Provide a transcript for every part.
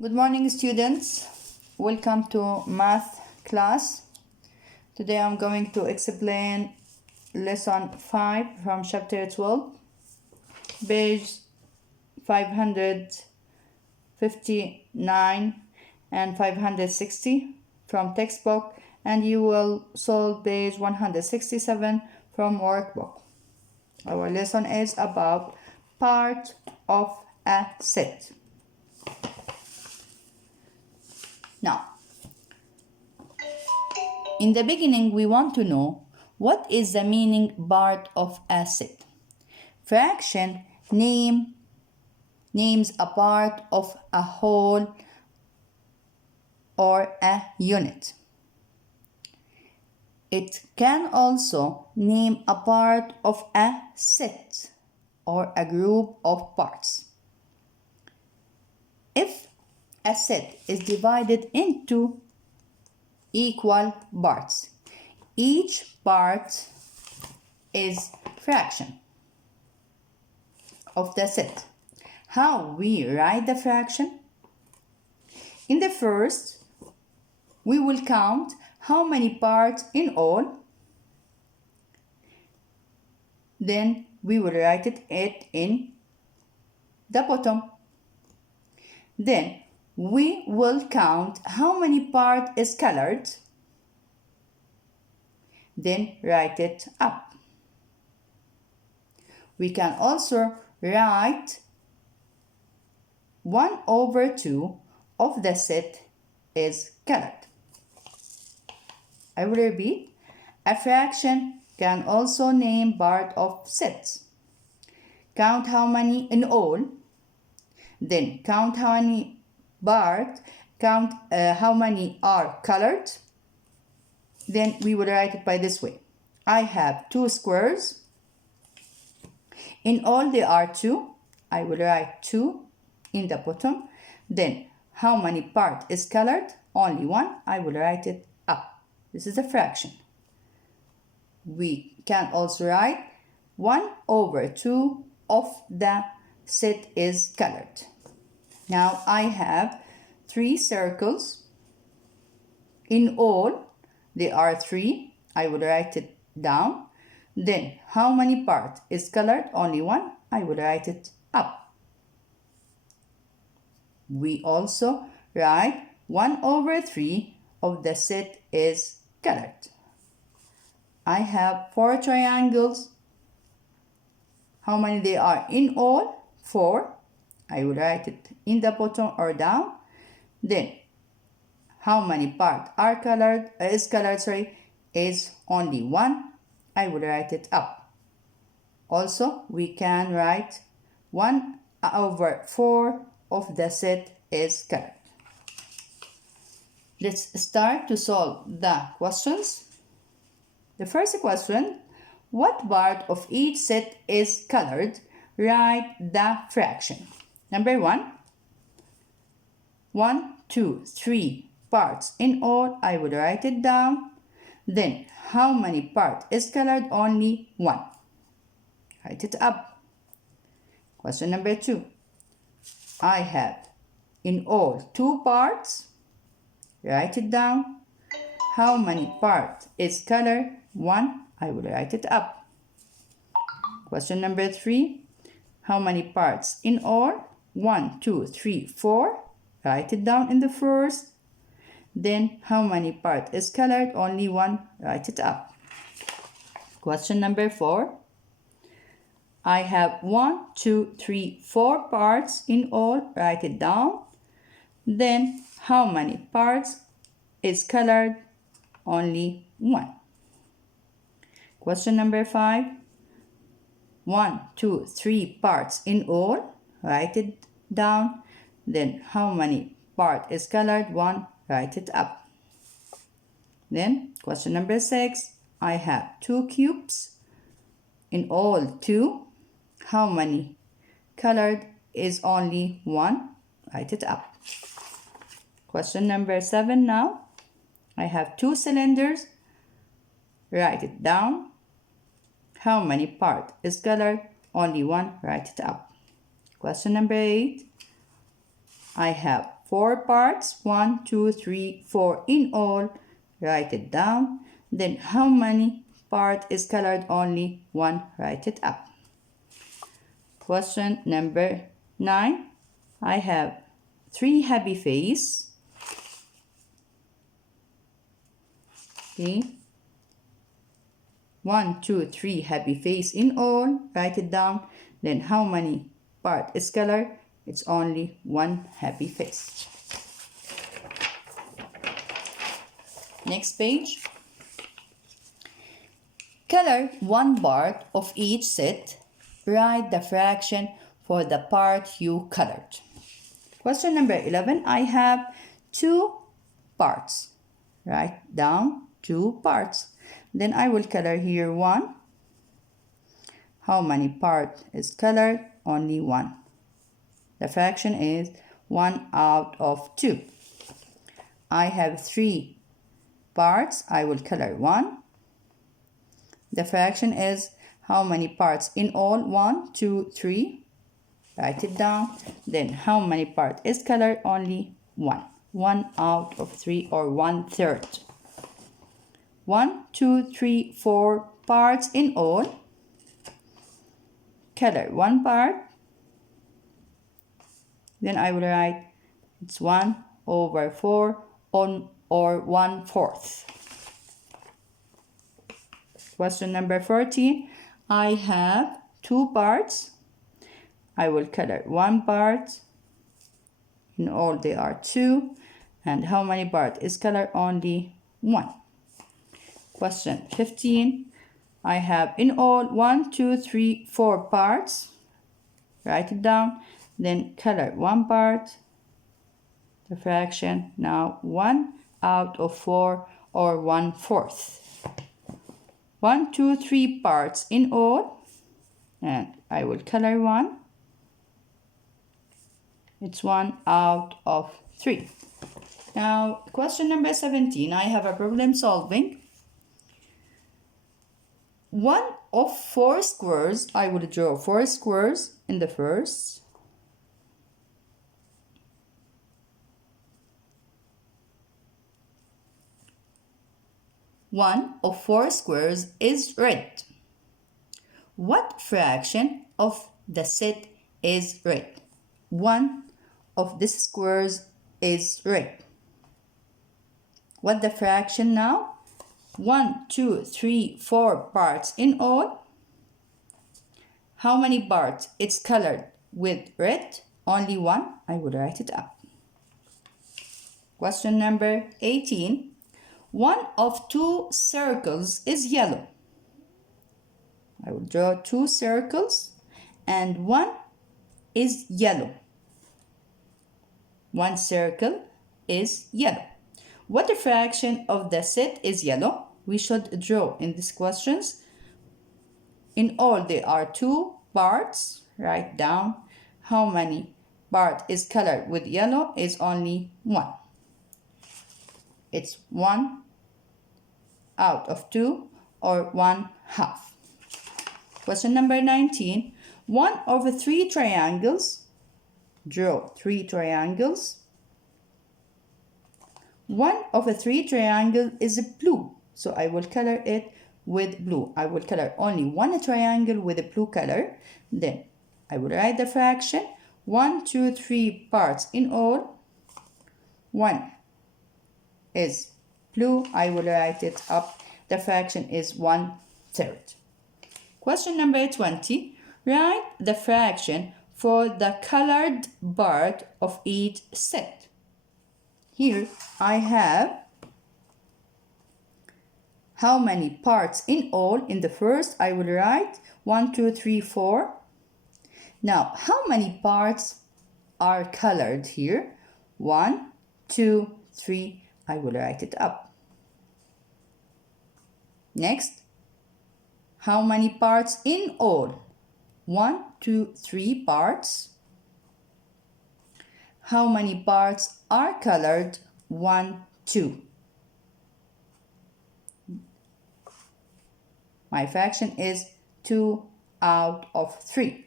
Good morning, students. Welcome to math class. Today I'm going to explain lesson 5 from chapter 12, page 559 and 560 from textbook, and you will solve page 167 from workbook. Our lesson is about part of a set. Now, in the beginning, we want to know what is the meaning part of a set. Fraction names a part of a whole or a unit. It can also name a part of a set or a group of parts. If a set is divided into equal parts, each part is fraction of the set. How we write the fraction? In the first, we will count how many parts in all. Then we will write it in the bottom. Then we will count how many part is colored. Then write it up. We can also write 1/2 of the set is colored. I will repeat. A fraction can also name part of sets. Count how many in all. Then count how many part, count how many are colored. Then we will write it by this way. I have 2 squares. In all there are 2. I will write 2 in the bottom. Then how many part is colored? Only 1. I will write it up. This is a fraction. We can also write 1/2 of the set is colored. Now I have 3 circles. In all, there are 3. I will write it down. Then, how many parts is colored? Only 1. I will write it up. We also write 1/3 of the set is colored. I have 4 triangles. How many there are in all? 4. I will write it in the bottom or down. Then, how many parts are colored? Is only 1. I will write it up. Also, we can write 1/4 of the set is colored. Let's start to solve the questions. The first question: what part of each set is colored? Write the fraction. Number 1, 1, 2, 3 parts in all. I will write it down. Then, how many parts is colored? Only 1. Write it up. Question number 2. I have in all 2 parts. Write it down. How many parts is colored? 1. I will write it up. Question number 3. How many parts in all? 1, 2, 3, 4. Write it down in the first. Then, how many parts is colored? Only 1. Write it up. Question number 4. I have 1, 2, 3, 4 parts in all. Write it down. Then, how many parts is colored? Only 1. Question number 5. 1, 2, 3 parts in all. Write it down. Then how many part is colored? 1. Write it up. Then question number 6. I have 2 cubes. In all 2. How many colored is only 1? Write it up. Question number 7 now. I have 2 cylinders. Write it down. How many part is colored? Only 1. Write it up. Question number 8. I have 4 parts. 1, 2, 3, 4 in all. Write it down. Then how many part is colored only 1? Write it up. Question number 9. I have 3 happy face. Okay. 1, 2, 3 happy face in all. Write it down. Then how many part is colored? It's only 1 happy face. Next page. Color 1 part of each set. Write the fraction for the part you colored. Question number 11. I have 2 parts. Write down 2 parts. Then I will color here 1. How many part is colored? Only 1. The fraction is 1 out of 2. I have 3 parts. I will color 1. The fraction is how many parts in all? 1, 2, 3. Write it down. Then how many part is colored? Only 1. 1 out of 3 or 1/3. 1, 2, 3, 4 parts in all. Color 1 part. Then I will write it's 1/4 on or 1/4. Question number 14. I have 2 parts. I will color 1 part. In all they are 2. And how many part is colored? Only 1. Question 15. I have in all 1, 2, 3, 4 parts. Write it down. Then color 1 part. The fraction now 1 out of 4 or 1/4. 1, 2, 3 parts in all. And I will color 1. It's 1 out of 3. Now, question number 17. I have a problem solving. 1 of 4 squares. I will draw 4 squares in the first. One of 4 squares is red. What fraction of the set is red? 1 of these squares is red. What the fraction now? 1, 2, 3, 4 parts in all. How many parts it's colored with red? Only 1. I will write it up. Question number 18. 1 of 2 circles is yellow. I will draw 2 circles and 1 is yellow. 1 circle is yellow. What the fraction of the set is yellow? We should draw in these questions. In all there are 2 parts. Write down how many part is colored with yellow is only 1. It's 1 out of 2 or 1/2. Question number 19. 1 over 3 triangles. Draw 3 triangles. 1 over 3 triangle is blue. So I will color it with blue. I will color only 1 triangle with a blue color. Then I will write the fraction. 1, 2, 3 parts in all. 1 is blue. I will write it up. The fraction is 1/3. Question number 20. Write the fraction for the colored part of each set. Here I have how many parts in all. In the first I will write 1, 2, 3, 4. Now how many parts are colored here? 1, 2, 3. I will write it up. Next, how many parts in all? 1, 2, 3 parts. How many parts are colored? 1, 2. My fraction is 2 out of 3.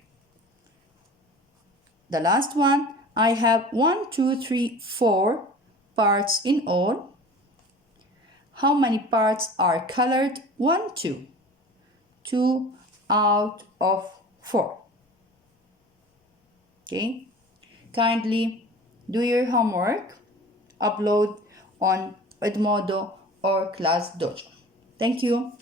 The last one, I have 1, 2, 3, 4 parts in all. How many parts are colored? 1, 2. 2 out of 4. Okay. Kindly do your homework. Upload on Edmodo or Class Dojo. Thank you.